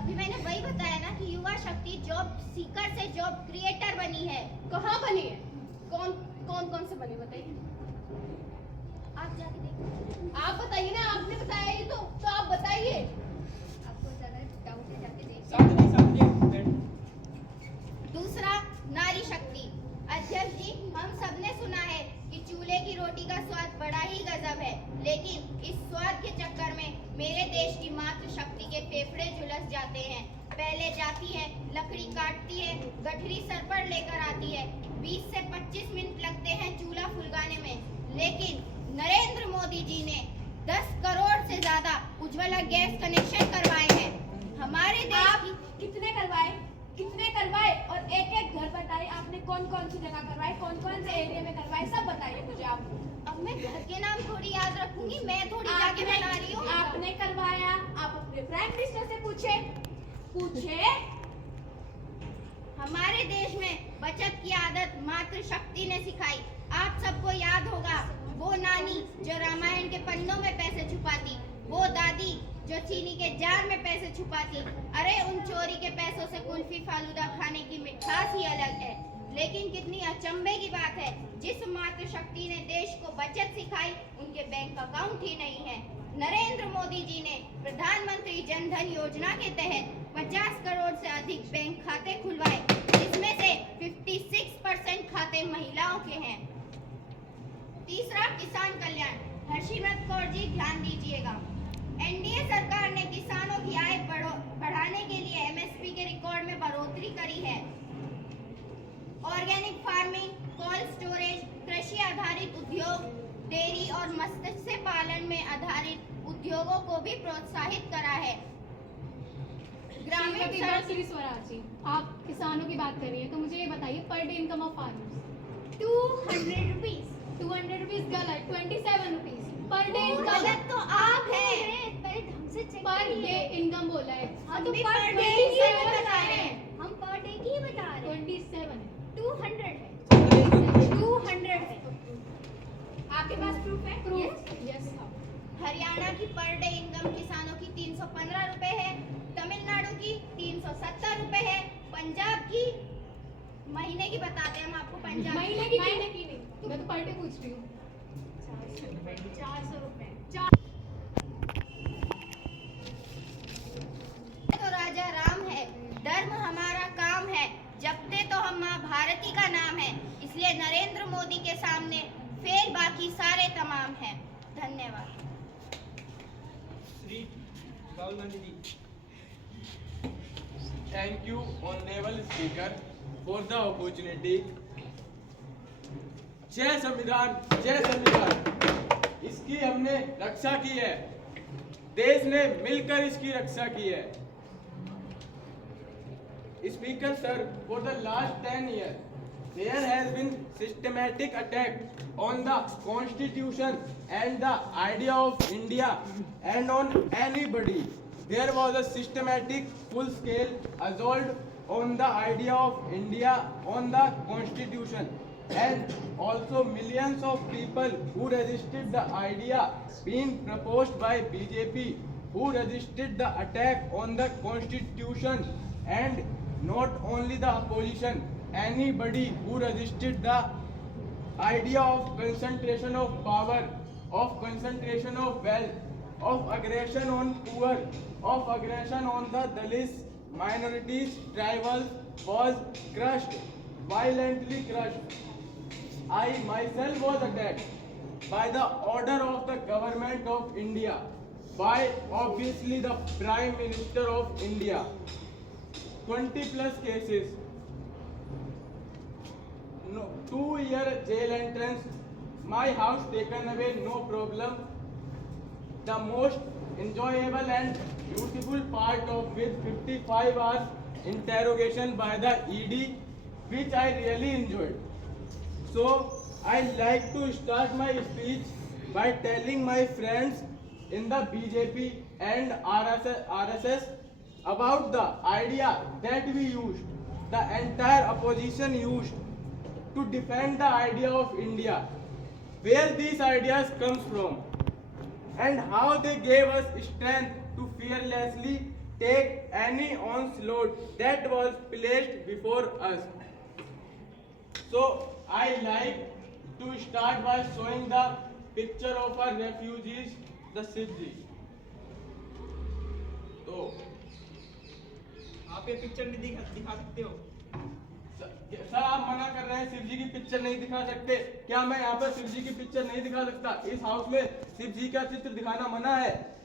अभी मैंने वही बताया ना कि युवा शक्ति जॉब सीकर से जॉब क्रिएटर बनी है। कहाँ बनी है? कौन से बनी बताइए? आप जाके देखो। आप बताइए ना, आपने बताया ये तो आप बताइए। आपको ज्यादा डाउट है, जाके देखो। सामने दूसरा, नारी शक्ति। अध्यक्ष जी, हम सबने सुना है कि चूल्हे की रोटी का स्वाद बड़ा ही गजब है, लेकिन इस स्वाद के चक्कर में मेरे देश की मातृशक्ति के फेफड़े झुलस जाते हैं। पहले जाती है, लकड़ी काटती है, गठरी सर पर लेकर आती है, 20 से 25 मिनट लगते हैं चूल्हा फुलगाने में। लेकिन नरेंद्र मोदी जी ने 10 करोड़ से ज्यादा उज्ज्वला गैस कनेक्शन करवाए हैं। हमारे देश की कितने करवाए और एक घर बताइए आपने कौन सी जगह करवाए, कौन से एरिया में करवाए, सब बताइए मुझे आप। अब मैं घर के नाम थोड़ी याद रखूंगी, मैं थोड़ी जाके बना रही हूँ। आपने करवाया, आप अपने प्राइम मिनिस्टर से पूछे। हमारे देश में बचत की आदत मातृशक्ति ने सिखाई। आप सबको याद होगा वो नानी जो रामायण के पन्नों में पैसे छुपाती, वो दादी जो चीनी के जार में पैसे छुपाती। अरे उन चोरी के पैसों से कुल्फी फालूदा खाने की मिठास ही अलग है। लेकिन कितनी अचंभे की बात है, जिस मातृशक्ति ने देश को बचत सिखाई उनके बैंक अकाउंट ही नहीं है। नरेंद्र मोदी जी ने प्रधानमंत्री जन धन योजना के तहत 50 करोड़ से अधिक बैंक खाते खुलवाए, जिसमें से 56% खाते महिलाओं के हैं। तीसरा, किसान कल्याण। हर्षिमत कौर जी ध्यान दीजिएगा, एनडीए सरकार ने किसानों की आय बढ़ाने के लिए MSP के रिकॉर्ड में बढ़ोतरी करी है। ऑर्गेनिक फार्मिंग, कोल्ड स्टोरेज, कृषि आधारित उद्योग, डेयरी और मत्स्य पालन में आधारित उद्योगों को भी प्रोत्साहित करा है। ग्रामीण श्री स्वराज जी, आप किसानों की बात कर रही है तो मुझे ये बताइए per day income of farmers. 200 rupees. 200 rupees गलत, 27 रुपीज पर डे इनकम। गलत तो आप है। पहले ढंग से चेक पर डे इनकम बोला है। हाँ तो भी पर per डे day की ही बता बता रहे रहे हैं, हम पर डे की ही बता रहे हैं। 27 है। 200 है, 200 है। आपके पास प्रूफ है? Proof yes. हरियाणा की पर डे इनकम किसानों की 315 रुपए है, तमिलनाडु की 370 रुपए है, पंजाब की महीने की बताते हैं हम आपको। पंजाब महीने की नहीं, मैं तो पर डे पूछ रही हूँ। 400 रुपए। तो राजा राम है, धर्म हमारा काम है, जपते तो हम माँ भारती का नाम है, इसलिए नरेंद्र मोदी के सामने फेल बाकी सारे तमाम हैं। धन्यवाद। Shri Rahul Gandhi ji. Thank you, honorable speaker, for the opportunity. जय संविधान, जय संविधान। इसकी हमने रक्षा की है, देश ने मिलकर इसकी रक्षा की है। Speaker sir, for the last 10 years, there has been systematic attack on the constitution and the idea of India and on anybody. There was a systematic full-scale assault on the idea of India, on the constitution, and also millions of people who resisted the idea being proposed by BJP, who resisted the attack on the constitution, and not only the opposition, anybody who resisted the idea of concentration of power, of concentration of wealth, of aggression on poor, of aggression on the Dalits, minorities, tribals, was crushed, violently crushed. I myself was attacked by the order of the government of India, by obviously the Prime Minister of India. 20 plus cases, no, 2-year jail entrance, my house taken away, no problem. The most enjoyable and beautiful part of with 55 hours interrogation by the ED, which I really enjoyed. So I like to start my speech by telling my friends in the BJP and RSS about the idea that we used, the entire opposition used to defend the idea of India, where these ideas comes from, and how they gave us strength to fearlessly take any onslaught that was placed before us. So I like to start by showing the picture of our refugees, the Sibji. So आप ये पिक्चर में दिखा सकते हो? सर आप मना कर रहे हैं शिव जी की पिक्चर नहीं दिखा सकते। क्या मैं यहाँ पर शिव जी की पिक्चर नहीं दिखा सकता? इस हाउस में शिव जी का चित्र दिखाना मना है।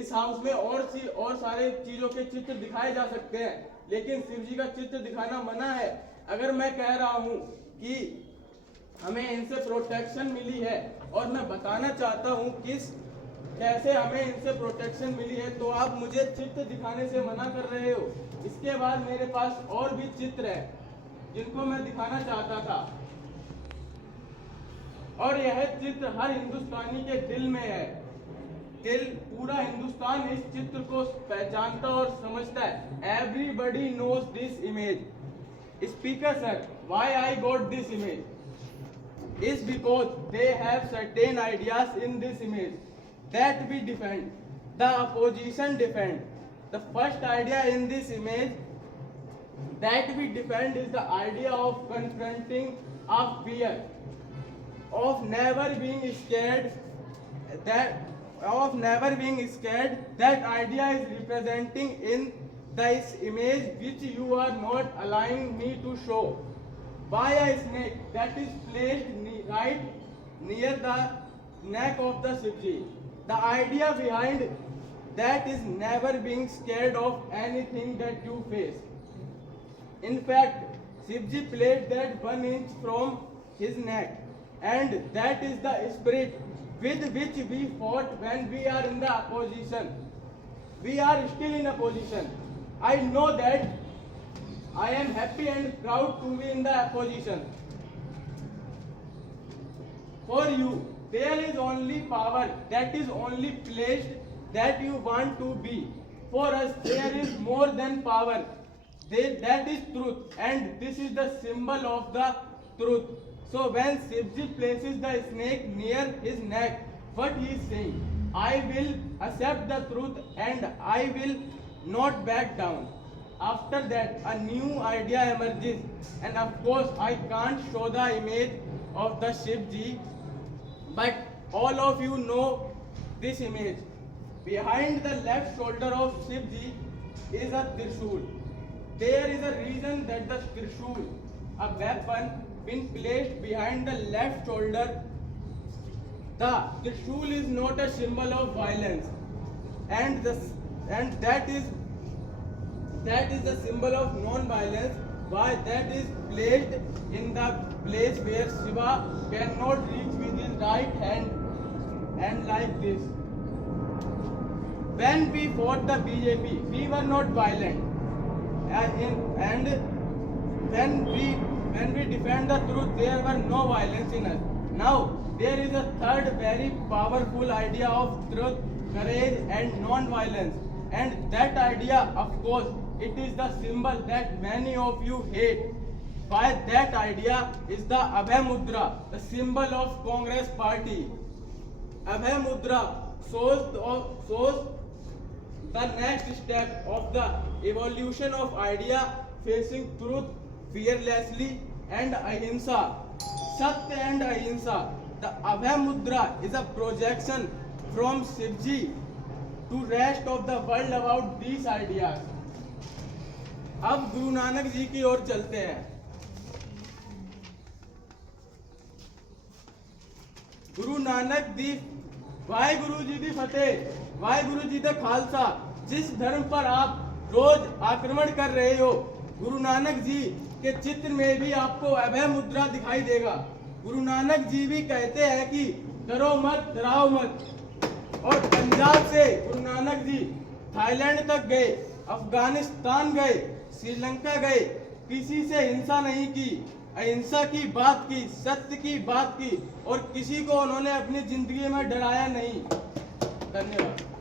इस हाउस में और सारे चीजों के चित्र दिखाए जा सकते हैं, लेकिन शिव जी का चित्र दिखाना मना है। अगर मैं कह रहा हूँ कि हमें इनसे प्रोटेक्शन मिली है और मैं बताना चाहता हूँ कैसे हमें इनसे प्रोटेक्शन मिली है, तो आप मुझे चित्र दिखाने से मना कर रहे हो। इसके बाद मेरे पास और भी चित्र है जिनको मैं दिखाना चाहता था, और यह चित्र हर हिंदुस्तानी के दिल में है। पूरा हिंदुस्तान इस चित्र को पहचानता और समझता है। Everybody knows this image. Speaker sir, why I got this image is because they have certain ideas in this image that we defend, the opposition defend. The first idea in this image that we defend is the idea of confronting our fear, of never being scared. That idea is representing in this image which you are not allowing me to show, by a snake that is placed right near the neck of the Shivji. The idea behind that is never being scared of anything that you face. In fact, Shivji placed that 1 inch from his neck, and that is the spirit with which we fought when we are in the opposition. We are still in opposition. I know that. I am happy and proud to be in the opposition. For you, there is only power that is only placed that you want to be. For us, there is more than power. That is truth, and this is the symbol of the truth. So when Shivji places the snake near his neck, what he is saying? I will accept the truth and I will not back down. After that, a new idea emerges, and of course, I can't show the image of the Shivji, but all of you know this image. Behind the left shoulder of Shivji is a Trishul. There is a reason that the Trishul, a weapon, been placed behind the left shoulder. The Trishul is not a symbol of violence, and that is the symbol of non-violence. Why that is placed in the place where Shiva cannot reach with his right hand, and like this. When we fought the BJP, we were not violent, and when we defend the truth, there were no violence in us. Now there is a third very powerful idea of truth, courage, and non-violence, and that idea, of course, it is the symbol that many of you hate. Why that idea is the Abhay Mudra, the symbol of Congress party. Abhay Mudra shows the next step of the evolution of idea facing truth fearlessly and ahimsa. Satya and ahimsa. The Abhay Mudra is a projection from Shivji to rest of the world about these ideas. अब गुरु नानक जी की ओर चलते हैं। गुरु नानक दी वाहिगुरु जी दी फतेह, वाहिगुरु जी दा खालसा। जिस धर्म पर आप रोज आक्रमण कर रहे हो, गुरु नानक जी के चित्र में भी आपको अभय मुद्रा दिखाई देगा। गुरु नानक जी भी कहते हैं कि डरो मत, डराओ मत। और पंजाब से गुरु नानक जी थाईलैंड तक गए, अफगानिस्तान गए, श्रीलंका गए, किसी से हिंसा नहीं की, अहिंसा की बात की, सत्य की बात की, और किसी को उन्होंने अपनी जिंदगी में डराया नहीं। धन्यवाद।